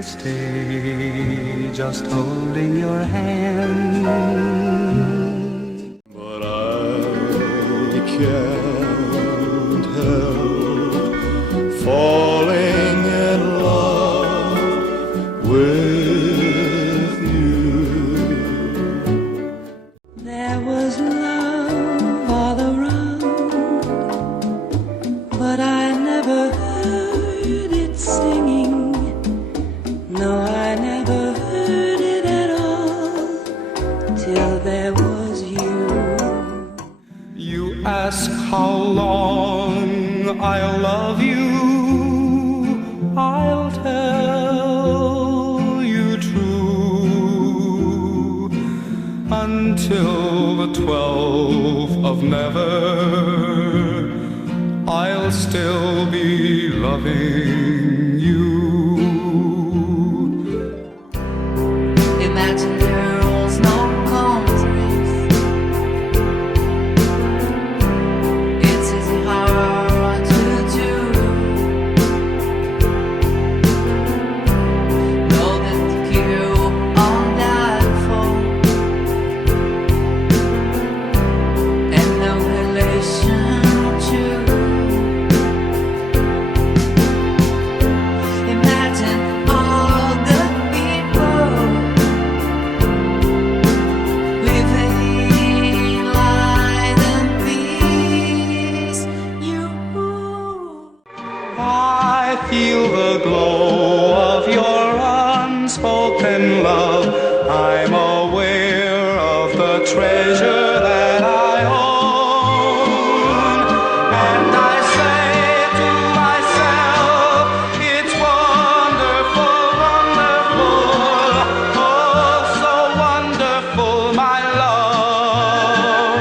I stay just holding your hand. But I can't help falling in love with you. There was love all around, but I never heard it singing. No, I never heard it at all, till there was you. You ask how long I'll love you, I'll tell you true, until the 12th of never, I'll still be loving you. Imagine there was no contrast. It's easy hard to do. Know that you on that phone, and no relation to. Imagine all the people living light and peace. You, I feel the glow of your unspoken love. I'm aware of the treasure that I own, and I say to myself, it's wonderful, wonderful, oh so wonderful, my love.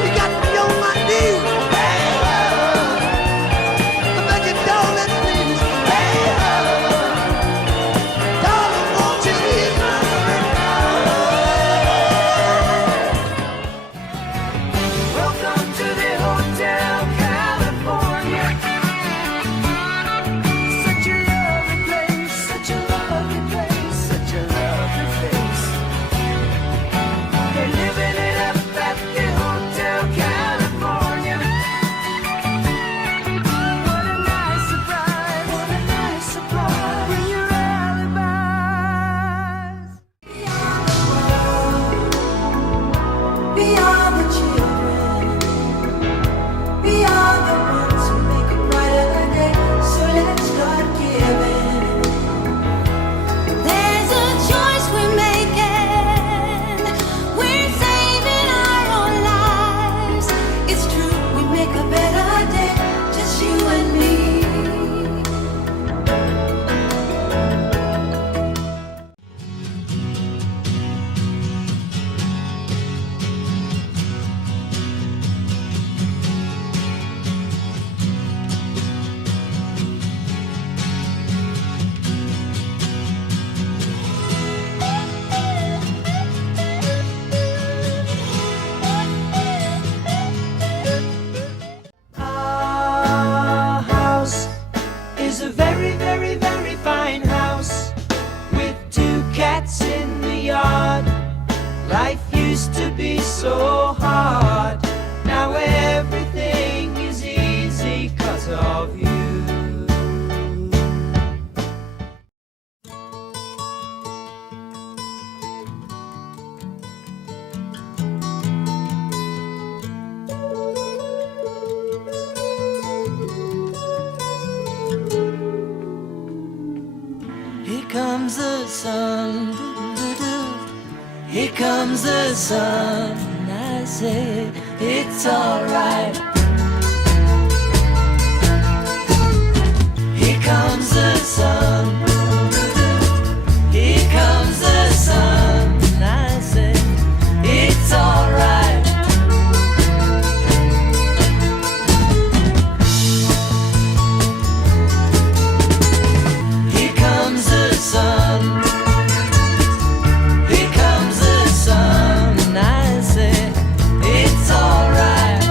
You got me on my knees. Hey, I beg you, darling, please. Hey, darling, won't you hear me? welcome to the Hotel California. Such a lovely place, such a lovely place, such a lovely place. They're living it up at the Hotel California. What a nice surprise, what a nice surprise. Bring your alibis. Beyond the children, beyond the ones who make a brighter day. So let's start giving. There's a choice we're making. We're saving our own lives. It's true, we make a better day, just you and me. Our house is a very, very, very fine house with 2 cats in the yard. Life used to be so hard. Now everything is easy 'cause of you. Here comes the sun, doo-doo-doo. Here comes the sun, I say it's alright. Here comes the sun, doo-doo-doo. Here comes the sun, I say it's alright. Here comes the sun. Here comes the sun, and I say it's alright.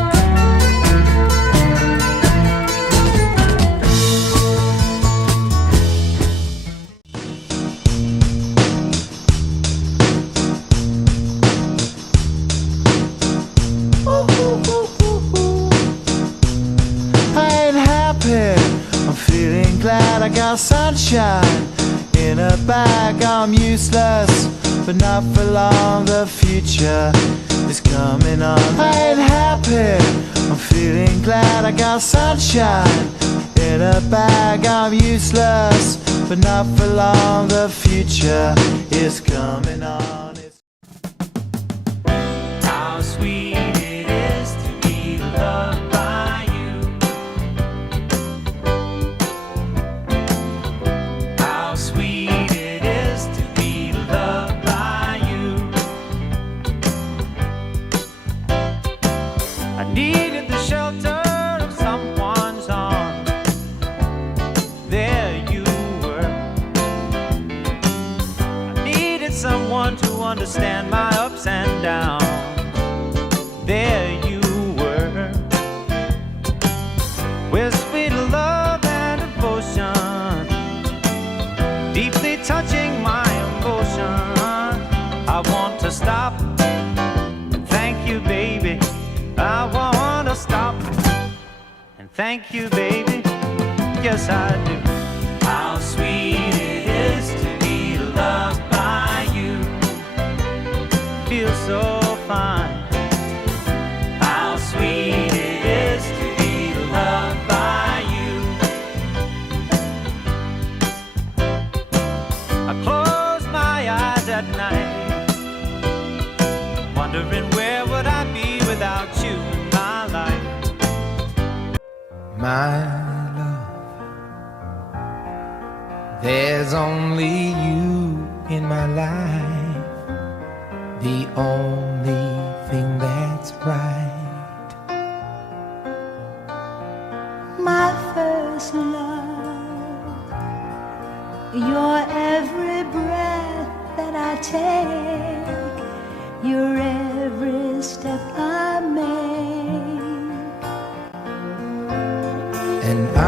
I'm feeling glad I got sunshine in a bag. I'm useless, but not for long. The future is coming on. I ain't happy. I'm feeling glad I got sunshine in a bag. I'm useless, but not for long. The future is coming on. How sweet it is to be loved by you. How sweet it is to be loved by you. I needed the shelter of someone's arms. There you were. I needed someone to understand my ups and downs. There you were, with sweet love and devotion, deeply touching my emotion. I want to stop and thank you, baby. I want to stop and thank you, baby. Yes, I do. How sweet it is to be loved by you. Feels so fine. How sweet it is to be loved by you. I close my eyes at night, wondering where would I be without you in my life. My love, there's only you in my life, the only thing that's right. My first love, your every breath that I take, your every step I make. And I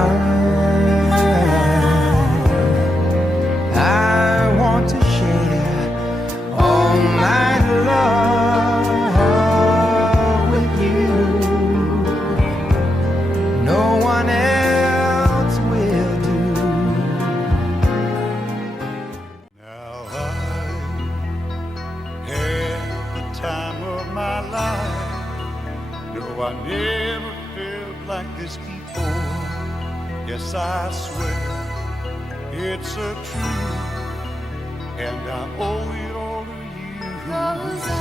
want to share all my love with you. No one else will do. Now I had the time of my life. No, I never felt like this before. Yes, I swear it's a truth, and I owe it all to you. 'Cause I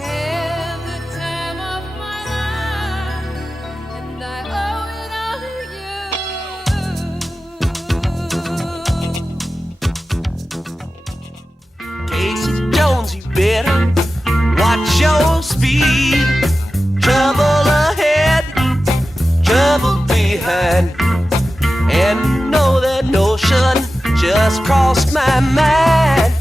had the time of my life, and I owe it all to you. Casey Jones, you better watch your speed. Trouble ahead, trouble behind. And know that notion just crossed my mind.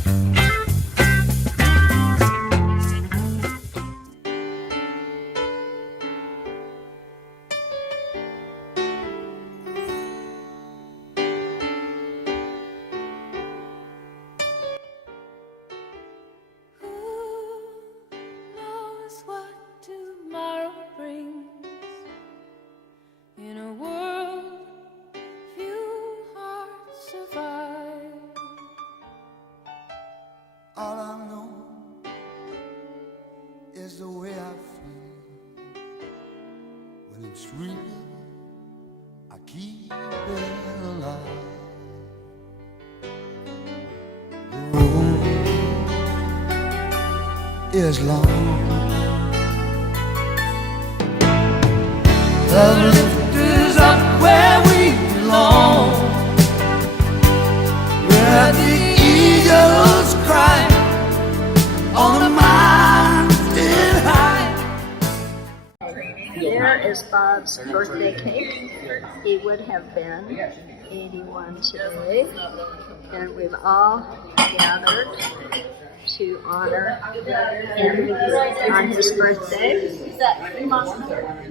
Who knows what tomorrow brings? In a world few hearts survive. All I know is the way I feel. When it's real, I keep it alive. The road is long. Love lift is up where we belong, where the eagles cry on the mountain high. There is Bob's birthday cake. He would have been 81 today, and we've all gathered to honor him on his birthday,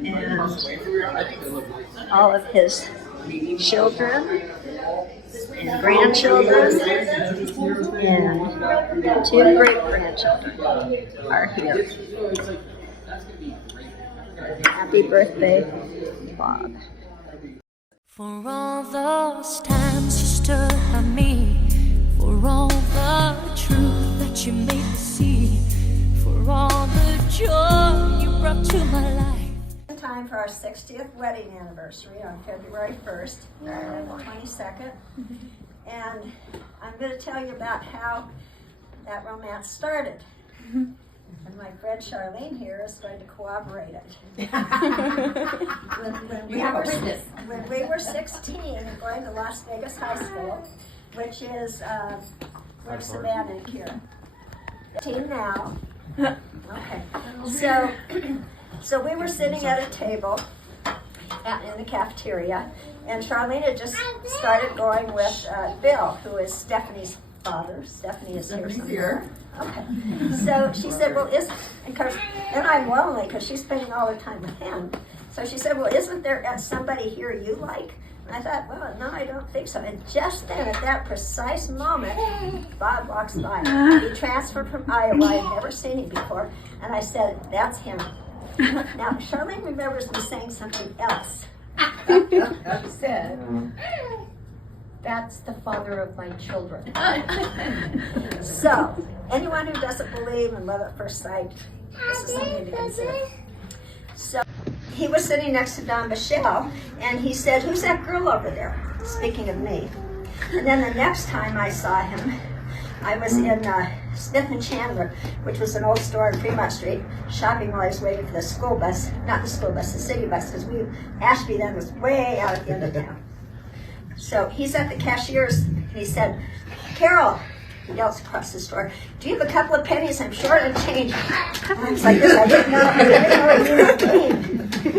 and all of his children and grandchildren and 2 great-grandchildren are here. Happy birthday, Bob. For all those times you stood by me, for all the truth that you made me see, for all the joy you brought to my life. Time for our 60th wedding anniversary on February 1st, the 22nd. And I'm going to tell you about how that romance started. And my friend Charlene here is going to corroborate it. When we were 16 and going to Las Vegas High School, which is where's Savannah and Kira? 18 now. Okay. So we were sitting at a table in the cafeteria, and Charlene had just started going with Bill, who is Stephanie's father. Stephanie is here somewhere. Okay. So she said, well, and I'm lonely because she's spending all her time with him. So she said, well, isn't there somebody here you like? And I thought, well, no, I don't think so. And just then, at that precise moment, Bob walks by. He transferred from Iowa. I'd never seen him before. And I said, that's him. Now, Charlene remembers me saying something else. She said, that's the father of my children. So, anyone who doesn't believe in love at first sight, this is something to consider. So, he was sitting next to Don Michelle, and he said, who's that girl over there? Speaking of me. And then the next time I saw him, I was in Smith and Chandler, which was an old store on Fremont Street, shopping while I was waiting for the school bus. Not the school bus, the city bus, because Ashby then was way out at the end of town. So he's at the cashier's, and he said, Carol, he yells across the store, do you have a couple of pennies? I'm short on change. And I was like this, I didn't know what he was doing.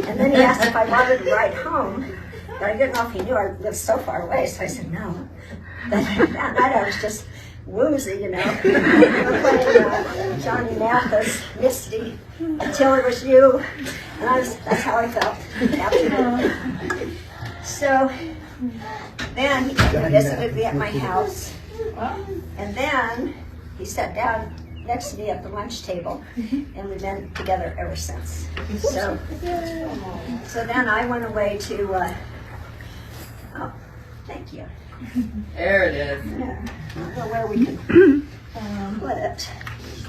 And then he asked if I wanted to ride home. But I didn't know if he knew I lived so far away, so I said no. But that night I was just woozy, you know. We were playing Johnny Mathis, Misty, Until It Was You, and that's how I felt. So then he visited me at my house, and then he sat down next to me at the lunch table, and we've been together ever since. So then I went away to, oh, thank you. There it is. Yeah. I don't know where we can put it.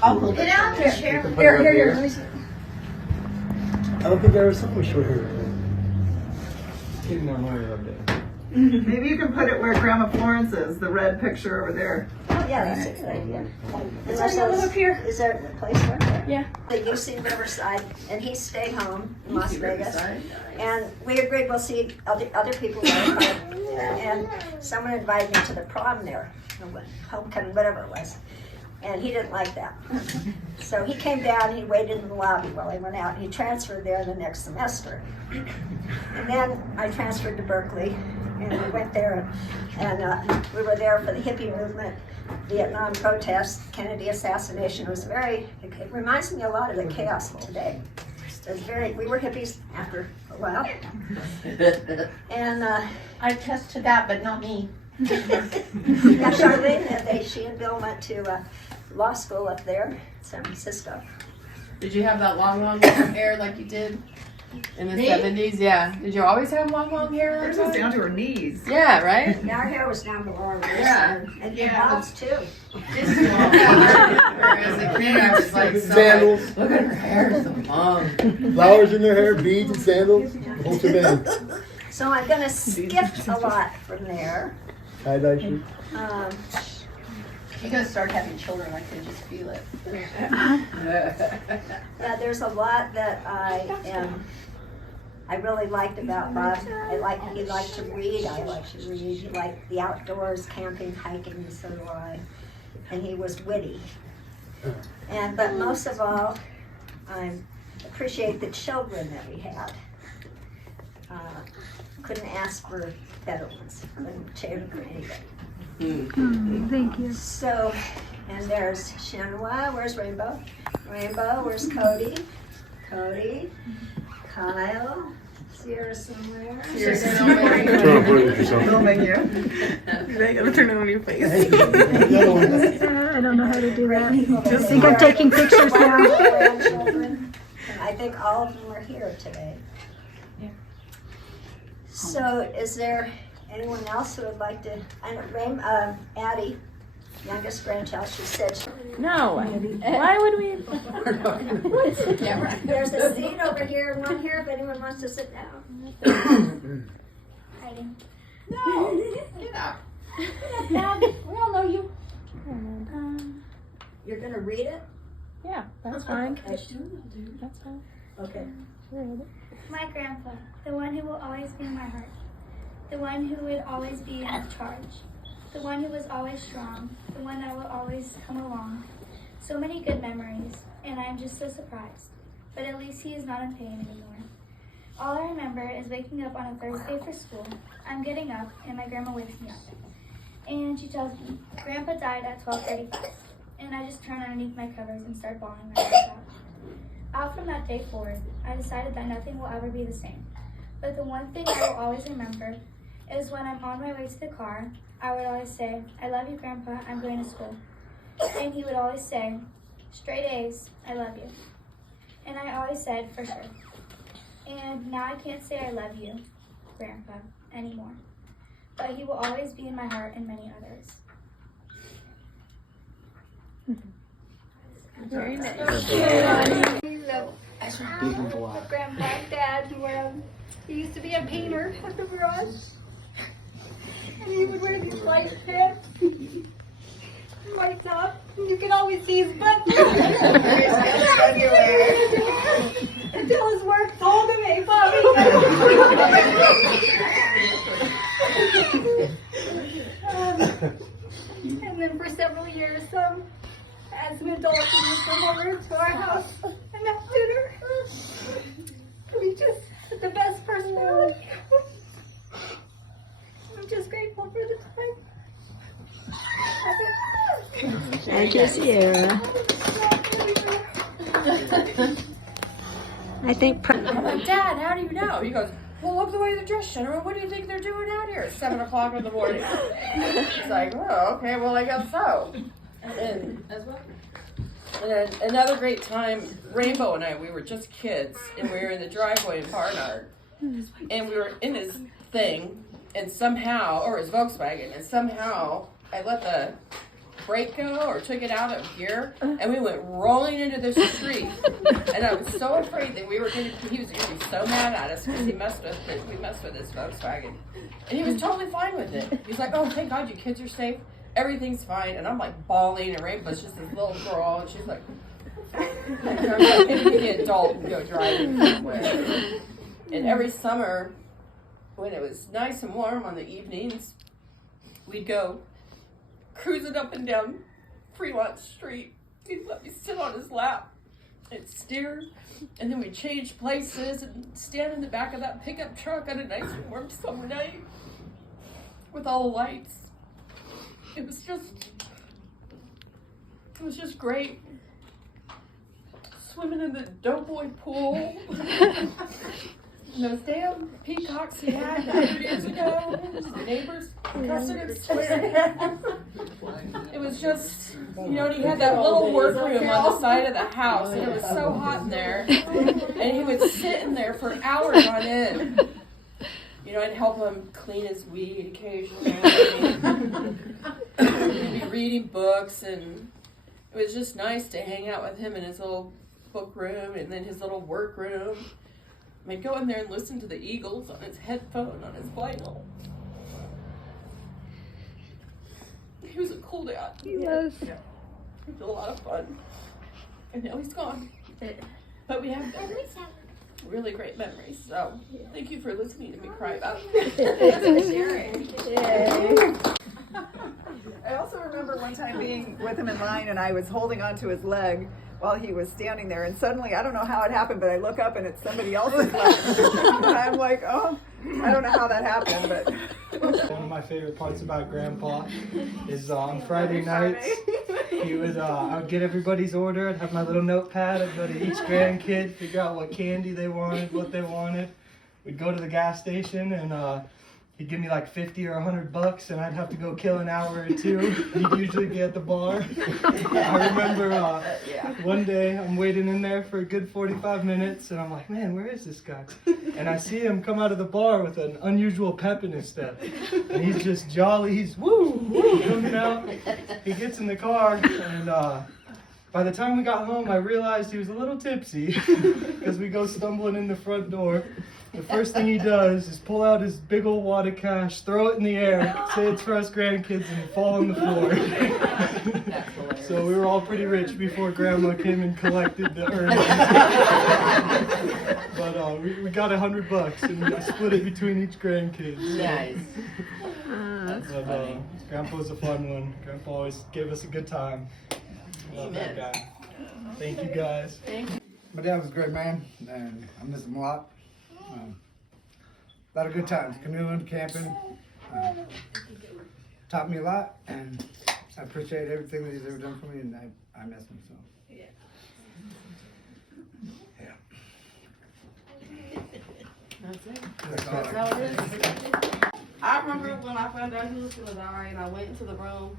I'll hold it out there. Here. I don't think I ever saw a short hair. Taking our money up there. Maybe you can put it where Grandma Florence is, the red picture over there. Oh, yeah, that's a good idea. Is there one up here? Is there a place right there? Yeah. That you see Riverside, and he stayed home in Las Vegas. And we agreed we'll see other people there. And someone invited me to the prom there, homecoming, whatever it was. And he didn't like that. So he came down, he waited in the lobby while I went out. He transferred there the next semester. And then I transferred to Berkeley, and we went there, and we were there for the hippie movement, Vietnam protests, Kennedy assassination. It reminds me a lot of the chaos of today. We were hippies after a while. And I attest to that, but not me. yeah, Charlene, she and Bill went to law school up there in San Francisco. Did you have that long hair like you did in the 70s? Yeah. Did you always have long hair? Hers was down to her knees. Yeah, right? Yeah, our hair was down below our waist. Yeah. And Bob's too. This is long hair. As a kid, I was like, Sandals. Look at her hair, so long. Flowers in their hair, beads and sandals. Whole shebang. So I'm going to skip a lot from there. Tie-dye shirt. You're gonna start having children, I can just feel it. Yeah, there's a lot that I really liked about Bob. He liked to read. I liked to read. He liked the outdoors, camping, hiking, and so do I. And he was witty. But most of all, I appreciate the children that we had. Couldn't ask for better ones. Couldn't change for anybody. Thank you. So, and there's Shenhua. Where's Rainbow? Rainbow. Where's Cody? Cody. Kyle. Sierra somewhere. Don't make you. You gotta turn it on your face. I don't know how to do that. I think I'm taking pictures now. And I think all of them are here today. So is there anyone else who would like to, I know, Addie, youngest grandchild, she said. No. Why would we? There's a seat over here and one here if anyone wants to sit down. Hiding. No. Get out. Dad, we all know you. You're gonna read it? Yeah, that's fine. Okay. That's fine. Okay. My grandpa, the one who will always be in my heart, the one who would always be in charge, the one who was always strong, the one that will always come along. So many good memories, and I am just so surprised. But at least he is not in pain anymore. All I remember is waking up on a Thursday for school. I'm getting up, and my grandma wakes me up. And she tells me, Grandpa died at 12:35. And I just turn underneath my covers and start bawling my eyes out. Out from that day forward, I decided that nothing will ever be the same. But the one thing I will always remember is when I'm on my way to the car, I would always say, I love you, Grandpa, I'm going to school. And he would always say, straight A's, I love you. And I always said, for sure. And now I can't say I love you, Grandpa, anymore. But he will always be in my heart and many others. Very nice. Grandpa and Dad, he used to be a painter at the garage. And he would wear these white pants, white top, and you can always see his butt. Until his work told him, hey, Bobby. And then for several years, as an adult, he would come over to our house and have dinner. We just had the best personality. I'm just grateful for the time. Thank you, Sierra. I think. I'm like, Dad, how do you know? He goes, well, look the way they're dressed, Jennifer. What do you think they're doing out here at 7 o'clock in the morning? He's like, oh, okay, well, I guess so. And then another great time, Rainbow and I, we were just kids, and we were in the driveway in Barnard, and we were in his thing, and somehow, or his Volkswagen, and somehow I let the brake go or took it out of gear, and we went rolling into the street. And I was so afraid that he was going to be so mad at us because we messed with his Volkswagen. And he was totally fine with it. He's like, oh, thank God you kids are safe. Everything's fine. And I'm like bawling, and Rainbow's just this little girl, and she's like, maybe be the adult and go driving somewhere. And every summer, when it was nice and warm on the evenings, we'd go cruising up and down Fremont Street. He'd let me sit on his lap and steer, and then we'd change places and stand in the back of that pickup truck on a nice warm summer night with all the lights. It was just great. Swimming in the Doughboy pool. Those damn peacocks he had 100 years ago, the neighbors cussing and swearing. It was just, and he had that little workroom on the side of the house, and it was so hot in there, and he would sit in there for hours on end. I'd help him clean his weed occasionally. He'd be reading books, and it was just nice to hang out with him in his little book room, and then his little work room. I'd go in there and listen to the Eagles on his headphone, on his vinyl. He was a cool dad. He was. He was a lot of fun. And now he's gone. But we have really great memories. So thank you for listening to me cry about it. I also remember one time being with him in line, and I was holding onto his leg while he was standing there, and suddenly, I don't know how it happened, but I look up and it's somebody else's leg. And I'm like, oh, I don't know how that happened, but. One of my favorite parts about Grandpa is on Friday nights, he would, I would get everybody's order. I'd have my little notepad. I'd go to each grandkid, figure out what candy they wanted, what they wanted. We'd go to the gas station and he'd give me like 50 or $100 and I'd have to go kill an hour or two. He'd usually be at the bar. I remember one day I'm waiting in there for a good 45 minutes and I'm like, man, where is this guy? And I see him come out of the bar with an unusual pep in his step. And he's just jolly, he's woo, coming out. He gets in the car and by the time we got home, I realized he was a little tipsy because we go stumbling in the front door. The first thing he does is pull out his big old wad of cash, throw it in the air, say it's for us grandkids, and fall on the floor. So we were all pretty rich before Grandma came and collected the earnings. But we got $100 and we split it between each grandkid. So. Nice. But Grandpa was a fun one. Grandpa always gave us a good time. Love that guy. Thank you guys. My dad was a great man, and I miss him a lot. A lot of good times, canoeing, camping. Taught me a lot, and I appreciate everything that he's ever done for me, and I miss him, so. Yeah. That's it. That's all. That's how it is. I remember when I found out he was gonna die, and I went into the room,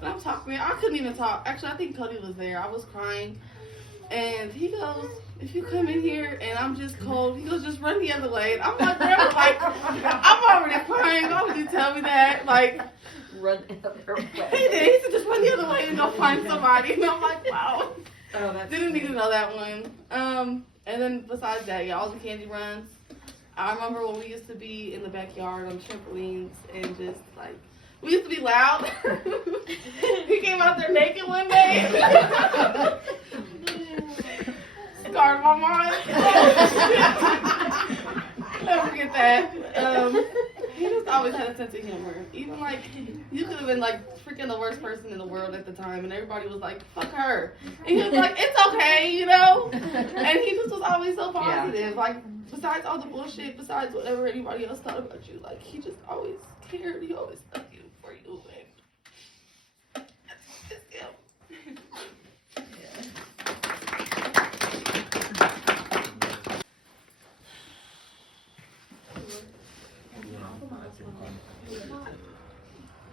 and I'm talking, I couldn't even talk. Actually, I think Cody was there. I was crying, and he goes, if you come in here and I'm just cold, he goes, just run the other way. And I'm like, Grandma, like, I'm already crying. Why would you tell me that? Like, Run the other way. he did. He said, just run the other way and go find somebody. And I'm like, wow. Oh, that's Didn't need to know that one. And then besides that, all the candy runs. I remember when we used to be in the backyard on trampolines and just like, we used to be loud. He came out there naked one day. Scarred my mind. Never forget that. He just always had a sense of humor. Even like, you could have been like freaking the worst person in the world at the time, and everybody was like, fuck her. And he was like, it's okay, you know? And he just was always so positive. Yeah. Like, besides all the bullshit, besides whatever anybody else thought about you, like, he just always cared. He always loved you for you. And it's him.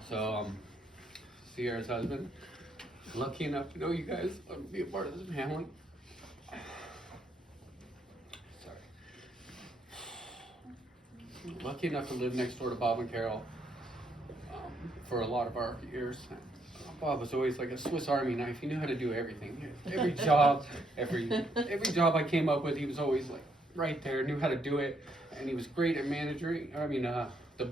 So, Sierra's husband, lucky enough to know you guys, be a part of this family. Sorry. Lucky enough to live next door to Bob and Carol for a lot of our years. Bob was always like a Swiss Army knife. He knew how to do everything. Every job, every job I came up with, he was always like right there, knew how to do it, and he was great at managing. I mean,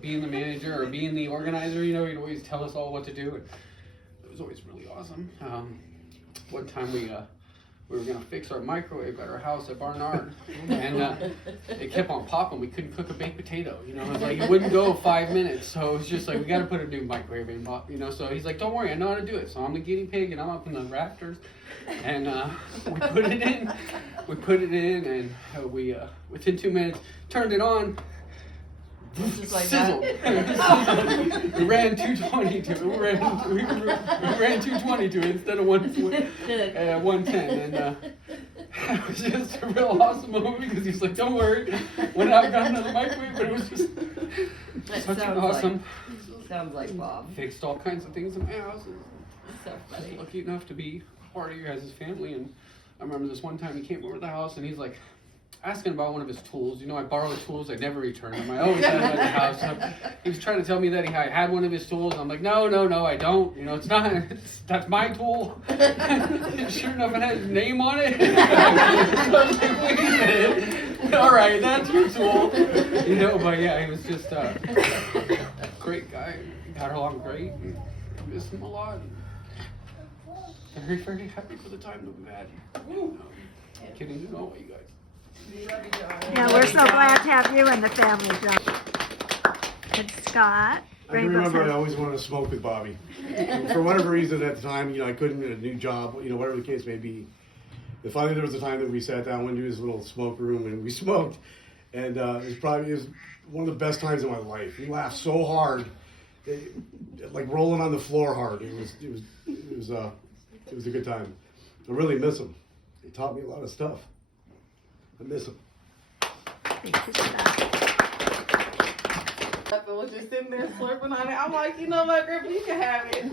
being the manager or being the organizer, you know, he'd always tell us all what to do. It was always really awesome. One time we were gonna fix our microwave at our house at Barnard, and it kept on popping. We couldn't cook a baked potato, you know. It was like it wouldn't go 5 minutes, so it was just like we got to put a new microwave in, you know. So he's like, "Don't worry, I know how to do it." So I'm the guinea pig, and I'm up in the rafters, and we put it in. We put it in, and we within 2 minutes turned it on. Just like sizzled. that. We ran 220 to it. We ran 220 to it instead of 110, and it was just a real awesome moment because he's like, "Don't worry, went out and got another microwave," but it was just such an awesome. Sounds like Bob. Fixed all kinds of things in my house. So funny. Lucky enough to be part of your guys' family, and I remember this one time he came over to the house and he's like, asking about one of his tools. You know, I borrow tools, I never return them. I always have them at the house. So he was trying to tell me that I had one of his tools. I'm like, no, I don't. You know, it's not. That's my tool. And sure enough, it has his name on it. So I was like, wait a minute. All right, that's your tool. You know, but yeah, he was just a great guy. Got along great. I miss him a lot. Very, very happy for the time that we've had. Getting to know you guys. Yeah, we're so glad to have you in the family, John. And Scott. I can remember I always wanted to smoke with Bobby. And for whatever reason at the time, you know, I couldn't get a new job, you know, whatever the case may be. But finally there was a time that we sat down, went to his little smoke room, and we smoked. And it was one of the best times of my life. We laughed so hard, like rolling on the floor hard. It was a good time. I really miss him. He taught me a lot of stuff. I miss him. Thank you, Scott. was just sitting there slurping on it. I'm like, you know what, Grandpa, you can have it.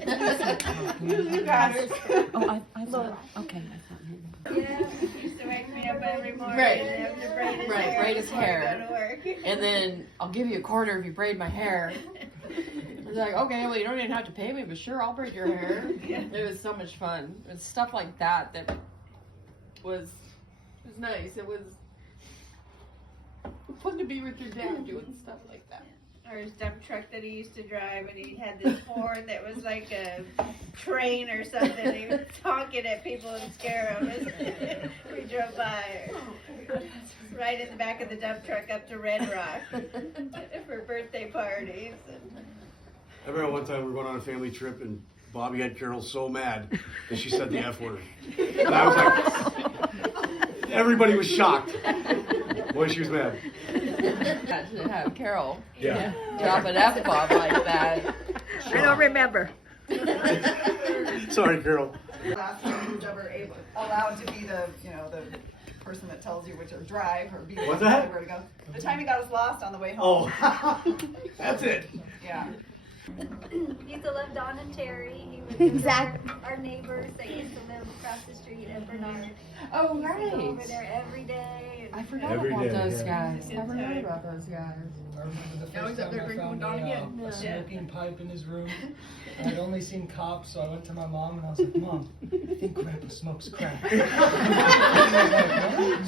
you got it. Oh, I thought. Okay, I thought maybe. Yeah, he used to wake me up every morning Right. and have to braid his Right, hair. braid his before I hair. go to work. And then I'll give you a quarter if you braid my hair. It's like, okay, well, you don't even have to pay me, but sure, I'll braid your hair. It was so much fun. It was stuff like that was nice. It was fun to be with your dad doing stuff like that. Or his dump truck that he used to drive, and he had this horn that was like a train or something. He was honking at people and scare them. We drove by. Right in the back of the dump truck up to Red Rock for birthday parties. I remember one time we were going on a family trip and Bobby had Carol so mad that she said the F word. And I was like, everybody was shocked. Boy, she was mad. To have Carol Yeah. drop an F-bomb like that. I don't remember. Sorry, Carol. Last time he was ever allowed to be the person that tells you which to drive or be the What's one to tell that? you where to go. The time he got us lost on the way home. Oh, that's it. Yeah. Used to love Don and Terry. He was Exactly. our neighbors that used to live across the street at Bernard. Oh, Used to go over right. there every day. I forgot Every about day, those yeah. guys. Never heard about those guys. I remember the Now he's first up there time I drinking found with Don again. a Yeah. smoking pipe in his room. I'd only seen cops, so I went to my mom and I was like, Mom, I think Grandpa smokes crack. She's like, what?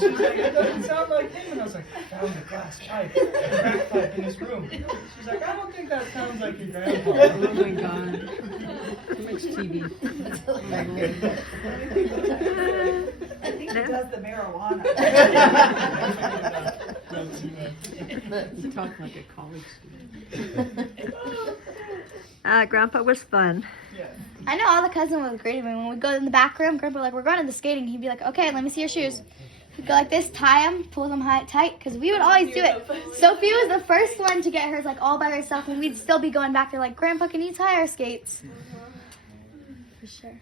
She's like, it doesn't sound like him. And I was like, I found a glass pipe, a crack pipe in his room. She's like, I don't think that sounds like your grandpa. Oh my God. Too much TV. I think he does the marijuana. You talk like a college student. Grandpa was fun. I know all the cousins would agree with me. When we go in the back room, Grandpa like, we're going to the skating. He'd be like, okay, let me see your shoes. We'd go like this, tie them, pull them tight, because we would always do it. Sophie was the first one to get hers like all by herself, and we'd still be going back there like, Grandpa, can you tie our skates? For sure.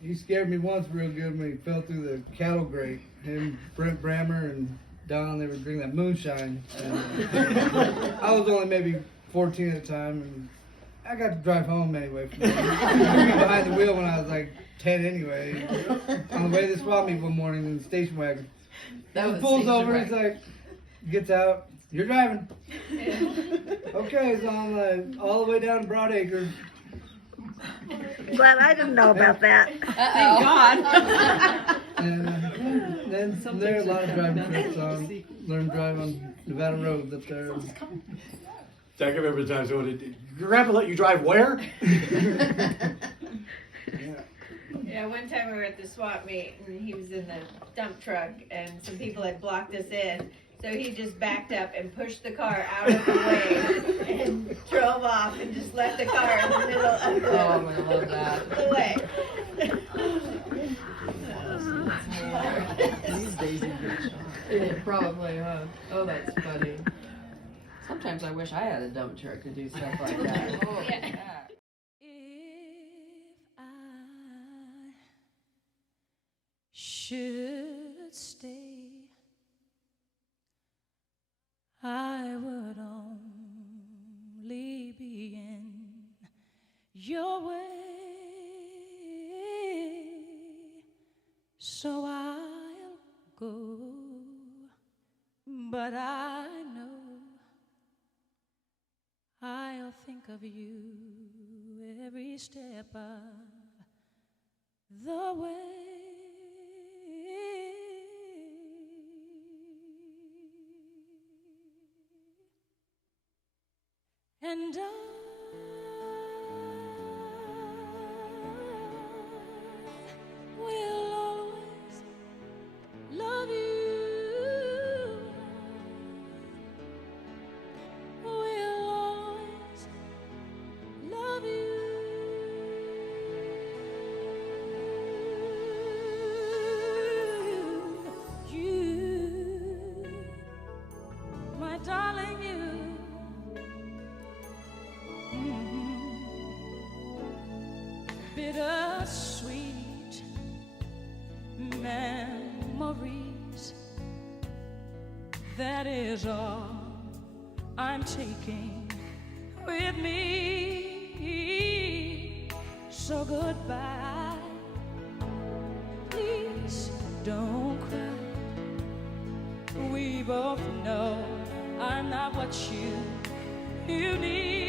He scared me once real good when he fell through the cattle grate. Him, Brent Brammer, and Don, they were drinking that moonshine. And I was only maybe 14 at the time, and I got to drive home anyway. From behind the wheel when I was like 10 anyway. On the way to the swap meet one morning in the station wagon. That was He a pulls station over, wagon. he's like, gets out, you're driving. Okay, so I'm like, all the way down to Broadacre. Glad I didn't know about that. Thank God. And then from there, a lot of driving trips on. Learned to drive on Nevada roads up there. I can remember the times when your grandpa let you drive where? Yeah, one time we were at the swap meet and he was in the dump truck and some people had blocked us in. So he just backed up and pushed the car out of the way and drove off and just left the car in the middle of the, Oh, I'm gonna love that. way. These days you get shot. Yeah, probably, huh? Oh, that's funny. Sometimes I wish I had a dump truck to do stuff like that. Oh, yeah. If I should stay, I would only be in your way. So I'll go, but I know I'll think of you every step of the way. And I will always love you. Will always love you. You, my darling, you. Bittersweet memories, that is all I'm taking with me. So goodbye. Please don't cry. We both know I'm not what you need.